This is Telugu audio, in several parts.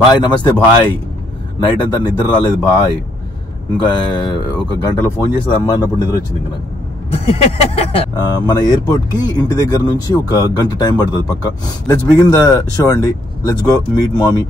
బాయ్ నమస్తే బాయ్. నైట్ అంతా నిద్ర రాలేదు బాయ్. ఇంకా ఒక గంటలో ఫోన్ చేసి అమ్మ అన్నప్పుడు నిద్ర వచ్చింది ఇంకా నాకు. మన ఎయిర్పోర్ట్ కి ఇంటి దగ్గర నుంచి ఒక గంట టైం పడుతుంది పక్క. లెట్స్ బిగిన్ ద షో అండి. Let's go meet mummy.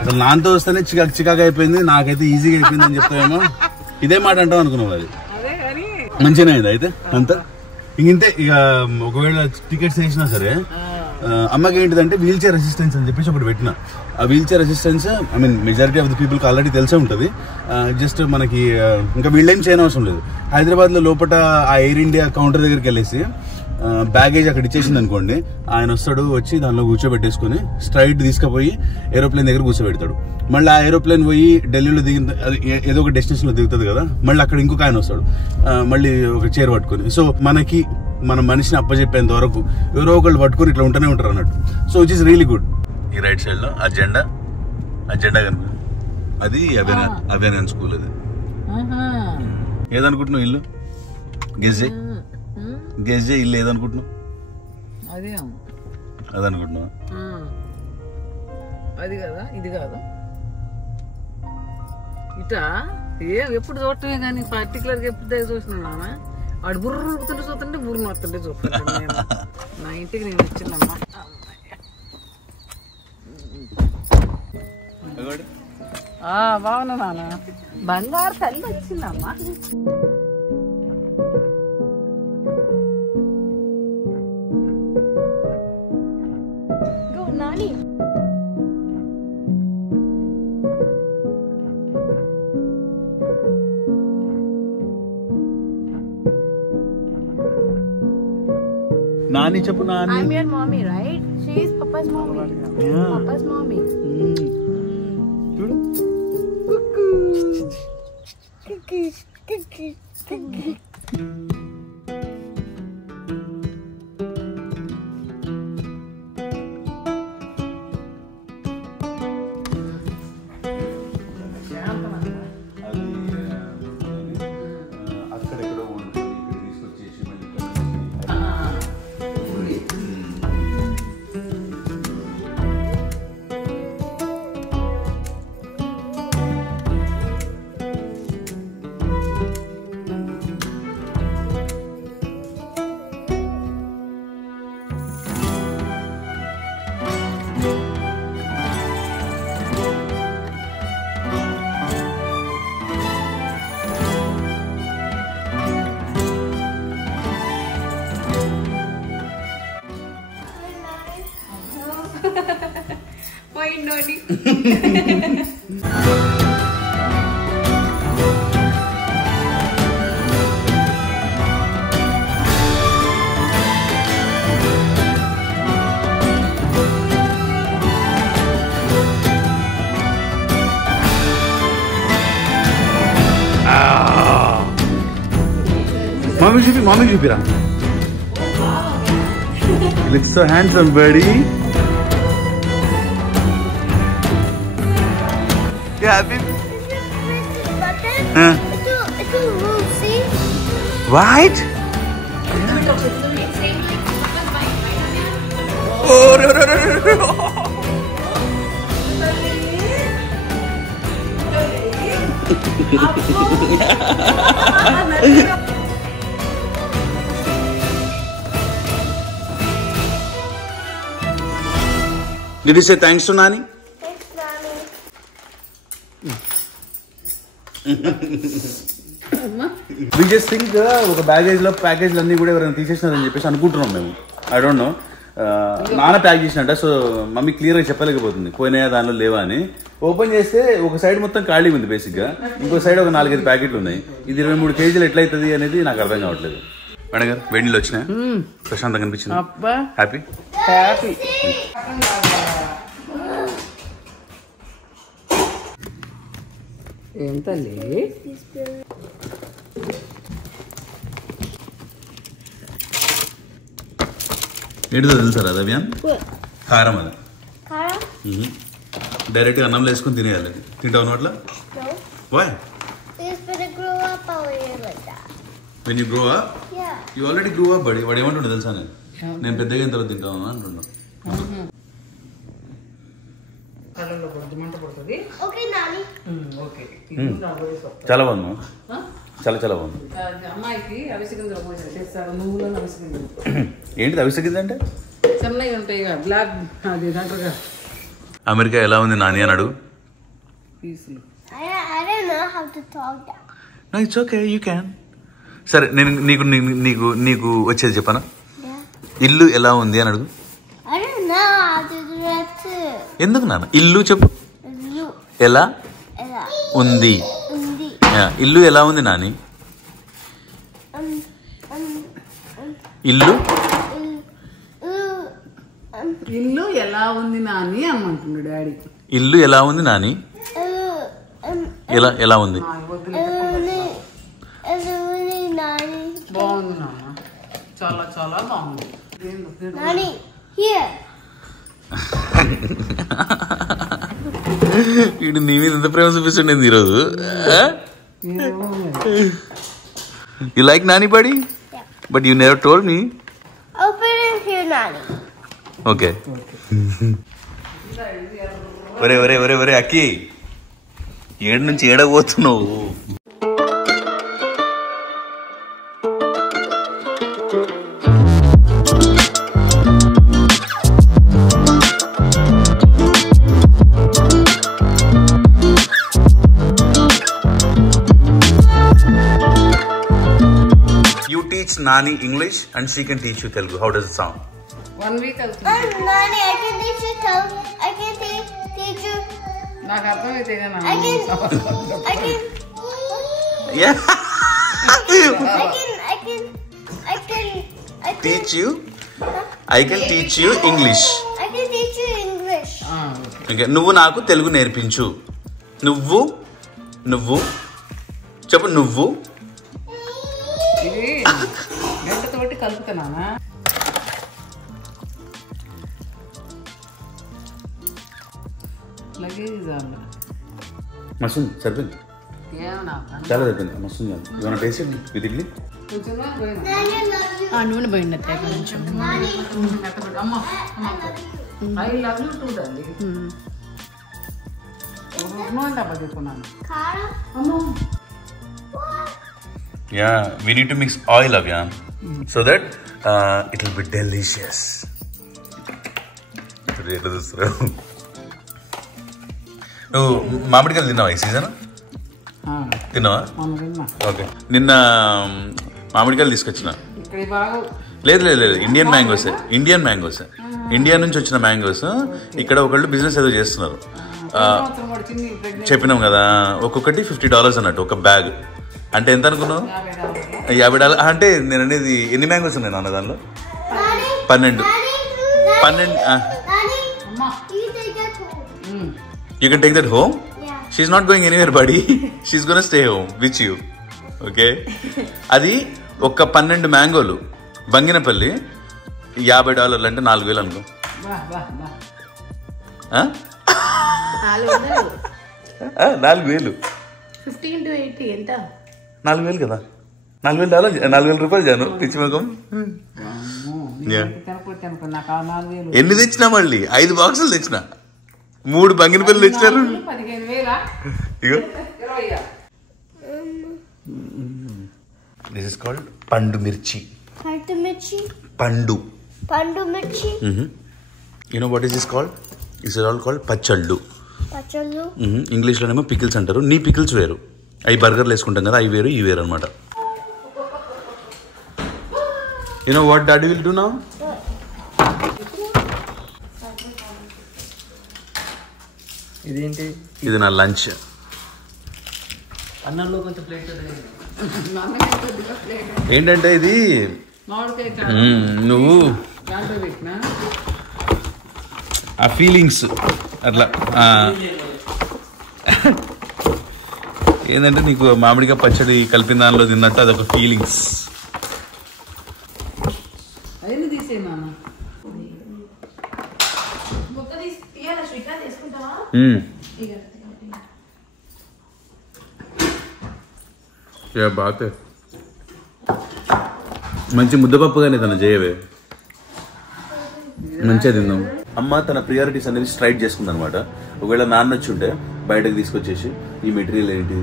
అసలు నాన్నతో వస్తేనే చికాకు అయిపోయింది, నాకైతే ఈజీగా అయిపోయింది అని చెప్తావేమో. ఇదే మాట అంటాం అనుకున్నావు. అది మంచిగానే అయింది అయితే అంతా ఇంతే. ఇక ఒకవేళ టికెట్స్ వేసినా సరే అమ్మకి ఏంటిదంటే వీల్ చైర్ అసిస్టెన్స్ అని చెప్పేసి ఒకటి పెట్టిన. ఆ wheelchair assistance I mean majority of the పీపుల్కి ఆల్రెడీ తెలిసే ఉంటుంది. జస్ట్ మనకి ఇంకా వీళ్ళేం చేయనవసరం లేదు. హైదరాబాద్లో లోపల ఆ ఎయిర్ ఇండియా కౌంటర్ దగ్గరికి వెళ్ళేసి బ్యాగేజ్ అక్కడ ఇచ్చేసింది అనుకోండి, ఆయన వస్తాడు, వచ్చి దానిలో కూర్చోబెట్టేసుకుని స్ట్రైట్ తీసుకుపోయి ఏరోప్లేన్ దగ్గర కూర్చోబెడతాడు. మళ్ళీ ఆ ఏరోప్లేన్ పోయి ఢిల్లీలో దిగిన ఏదో ఒక డెస్టినేషన్ లో దిగుతుంది కదా, మళ్ళీ అక్కడ ఇంకొక ఆయన వస్తాడు మళ్ళీ ఒక చైర్ పట్టుకుని. సో మనకి మన మనిషిని అప్పచెప్పేంత వరకు ఎవరో ఒకళ్ళు పట్టుకుని ఇట్లా ఉంటూనే ఉంటారు అన్నట్టు. So which is really good. ఈ రైట్ సైడ్ లో ఆ జెండా కనుక అది అవేనాన్ స్కూల్. అది ఏదనుకుంటున్నావు ఇల్లు? గెస్ చేయి ఇల్లు ఏదనుకుంటున్నావు? అదనుకుంటున్నావా? అది కదా, ఇది కాదు. ఇటా ఎప్పుడు చూడటమే కానీ పర్టికులర్ గా ఎప్పుడు దగ్గర చూసినా నాన్న వాడు బుర్ర ఉరుకుతుంటే చూస్తుంటే బుర్ర మారుతుంటే చూస్తుంటాను. నా ఇంటికి నేను వచ్చిందమ్మా. బాగున్నా నాన్న, బంగారు తల్లి వచ్చిందమ్మా. Nani. Nani chappu Nani. I'm your mommy, right? She is Papa's mommy. Yeah. Papa's mommy. Cuckoo. Point Nani. Mommy చూపిరా. Looks so handsome, buddy. Yeah, happy. It's a roof, see? White? Did you say thanks to Nani? Thanks, Nani. We just think ఒక బ్యాగేజ్ లో ప్యాకేజ్లు అన్ని కూడా ఎవరైనా తీసేసినారని చెప్పేసి అనుకుంటున్నాం మేము. I don't know. నాన్న ప్యాక్ చేసినట్ట, సో మమ్మీ క్లియర్ గా చెప్పలేకపోతుంది పోయినాయా దానిలో లేవా అని. ఓపెన్ చేస్తే ఒక సైడ్ మొత్తం ఖాళీ ఉంది బేసిక్ గా, ఇంకో సైడ్ ఒక 4-5 ప్యాకెట్లు ఉన్నాయి. ఇది 23 కేజీలు ఎట్లయితుంది అనేది నాకు అర్థం కావట్లేదు. మేడం గారు వేడి నీళ్ళు వచ్చినాయి, ప్రశాంతంగా అనిపించింది. Happy happy. ఏం తల్లి ఏంటిదో తెలుసారా అభియాన్? కారం అది. Kara? డైరెక్ట్ గా అన్నంలో వేసుకుని తినేయాలి. తింటావు అట్లా? No. Why? He's gonna grow up already like that. When you grow up? Yeah. You already grew up, buddy. వాడు ఏమంటుండే తెలుసా నేను పెద్దగా అయిన తర్వాత తింటాను అంటున్నా. కళ్ళలో కొద్ది మంట పడుతుంది. Okay, Nani. ఓకే. చాలా బాగుంది, చాలా చాలా బాగుంది. అమ్మాయికి అవిసె గింజలు పోసారు, చేస్తారు నువ్వులో అవిసె గింజలు. ఏంటిది అవిసె గింజ అంటే? చిన్నవి ఉంటాయి బ్లాక్, అది దాంట్లో అమెరికా ఎలా ఉంది నాని అని అడుగు. పీసులు. I don't know how to talk that. No, it's okay, you can. సరే నేను నీకు నీకు నీకు వచ్చేది చెప్పనా? Yeah. ఇల్లు ఎలా ఉంది అని అడుగు. I don't know how to do that too. ఎందుకు నాన్న? ఇల్లు చెప్పు. You. ఎలా Ella. ఉంది? Undi. ఇల్లు ఎలా ఉంది నాని? Um. ఇల్లు ఇల్లు ఎలా ఉంది నాని అమ్మంటుండు డాడీ. ఇల్లు ఎలా ఉంది నాని? ఎలా ఎలా ఉంది? బాగుంది నాన్న, చాలా చాలా బాగుంది. Nani, here. వీడు నీ మీద ఎంత ప్రేమ చూపిస్తుండేది ఈరోజు. You like Nani buddy? But you never told me. Open it here, Nani. Okay. ఒరే ఒరే ఒరే ఒరే అక్కి, ఏడు నుంచి ఏడకపోతున్నావు? You teach Nani English and she can teach you Telugu. How does it sound? 1 week అవుతుంది. Nani, I can teach you Telugu. I can teach you. నాకు అర్థమైతే I can. Yeah. I Teach you. I can teach you English. I can teach you English. Okay. నువ్వు నాకు తెలుగు నేర్పించు. నువ్వు చెప్పు. నువ్వు ఇది గంటతోటి కలుపుతున్నానా? లగేజ్ మస్తు సరిపోయింది, ఏమన్నా చాలా సరిపోయింది, మస్తు ఏమైనా టేస్ట్ విత్ ఇడ్లీ. కొంచెంగా పోయినా Nani, I love you. నూనె పోయిందట కొంచెం. అమ్మ ఐ లవ్ యూ టూ దండి. డబ్బా చెప్పుకున్నాను. Kara? అమ్మో Yeah, we need to mix oil, Abhiyan, so that it will be delicious. నువ్వు మామిడికాయలు తిన్నావా ఈ సీజన్? తిన్నావా? ఓకే. నిన్న మామిడికాయలు తీసుకొచ్చిన. ఇక్కడ బాగా లేదు లేదు లేదు, ఇండియన్ మ్యాంగోస్. ఇండియా నుంచి వచ్చిన మ్యాంగోస్. ఇక్కడ ఒకళ్ళు బిజినెస్ ఏదో చేస్తున్నారు. చెప్పినాం కదా, ఒక్కొక్కటి $50 అన్నట్టు ఒక బ్యాగ్. అంటే ఎంత అనుకున్నావు? $50. అంటే నేను అనేది ఎన్ని మ్యాంగోస్ ఉన్నాయి నాన్న దానిలో? 12. Nani, you take that home. You can take that home? Yeah. She's not going anywhere, buddy. She's gonna stay home with you. Okay? అది ఒక 12 మ్యాంగోలు బంగినపల్లి $50 అంటే 4,000 అనుకో. 4,000. 15 to 80 ఎంత? 4,000 కదా. $4,000 4,000 జాను పిచ్చి ముఖం. పెట్టి అనుకో నాకు ఆ 4,000 ఎన్ని తెచ్చినా మళ్ళీ 5 బాక్సులు తెచ్చిన 3 బంగినపల్లి తెచ్చినారు 15,000 ఇగో 20. దిస్ ఇస్ కాల్డ్ పండు మిర్చి. Pandumichi. పండు. Pandumichi. You know what is this called? Is all called పచ్చళ్ళు. Pachalu. ఇంగ్లీష్లోనేమో పికిల్స్ అంటారు. నీ పికిల్స్ వేరు, అవి బర్గర్లు వేసుకుంటాం కదా, అవి వేరు ఇవి వేరు అనమాట. You know what daddy will do now? ఇదేంటి? ఇది నా లంచ్. అన్నంలో కొంచెం ప్లేట్ ఏంటంటే ఇది మామిడికాయ నువ్వు దాంట్లో పెట్టినా ఆ ఫీలింగ్స్ అట్లా ఏంటంటే నీకు మామిడిగా పచ్చడి కలిపిన దానిలో తిన్నట్టు అదొక ఫీలింగ్స్. అవన్నీ తీసే నాన్న. బాగా మంచి ముద్దపప్పుగానే తను చేయవే, మంచిగా తిందాం. అమ్మ తన ప్రియారిటీస్ అనేది స్ట్రైట్ చేసుకుంది అనమాట. ఒకవేళ నాన్న వచ్చి ఉంటే బయటకు తీసుకొచ్చేసి ఈ మెటీరియల్ ఏంటి,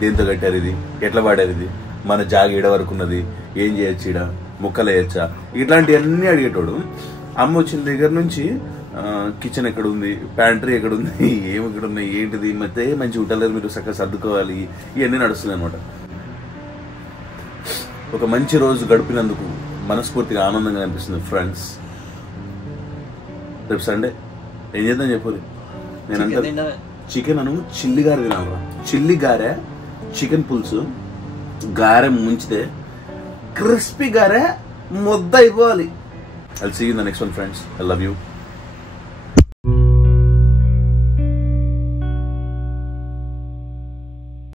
దేంతో కట్టారు, ఇది ఎట్లా వాడారు, ఇది మన జాగ ఈడ వరకు ఉన్నది, ఏం చేయొచ్చు, ఈడ ముక్కలు వేయచ్చా, ఇట్లాంటివన్నీ అడిగేటోడు. అమ్మ వచ్చిన దగ్గర నుంచి కిచెన్ ఎక్కడ ఉంది, ప్యాంట్రీ ఎక్కడ ఉంది, ఏమి ఎక్కడ ఉన్నాయి, ఏంటిది, మధ్య మంచి ఉంటలేదు, మీరు చక్కగా సర్దుకోవాలి, ఇవన్నీ నడుస్తుంది అనమాట. ఒక మంచి రోజు గడిపినందుకు మనస్ఫూర్తిగా ఆనందంగా అనిపిస్తుంది ఫ్రెండ్స్. రేపు సండే ఏం చేద్దాం చెప్పదు. నేనంటే చికెన్ అను చిల్లి గారె తినాలరా. చిల్లి గారె, చికెన్ పులుసు, గారె ముంచితే క్రిస్పీ గారె ముద్ద అయిపోవాలి. I'll see you in the next one, friends. I love you.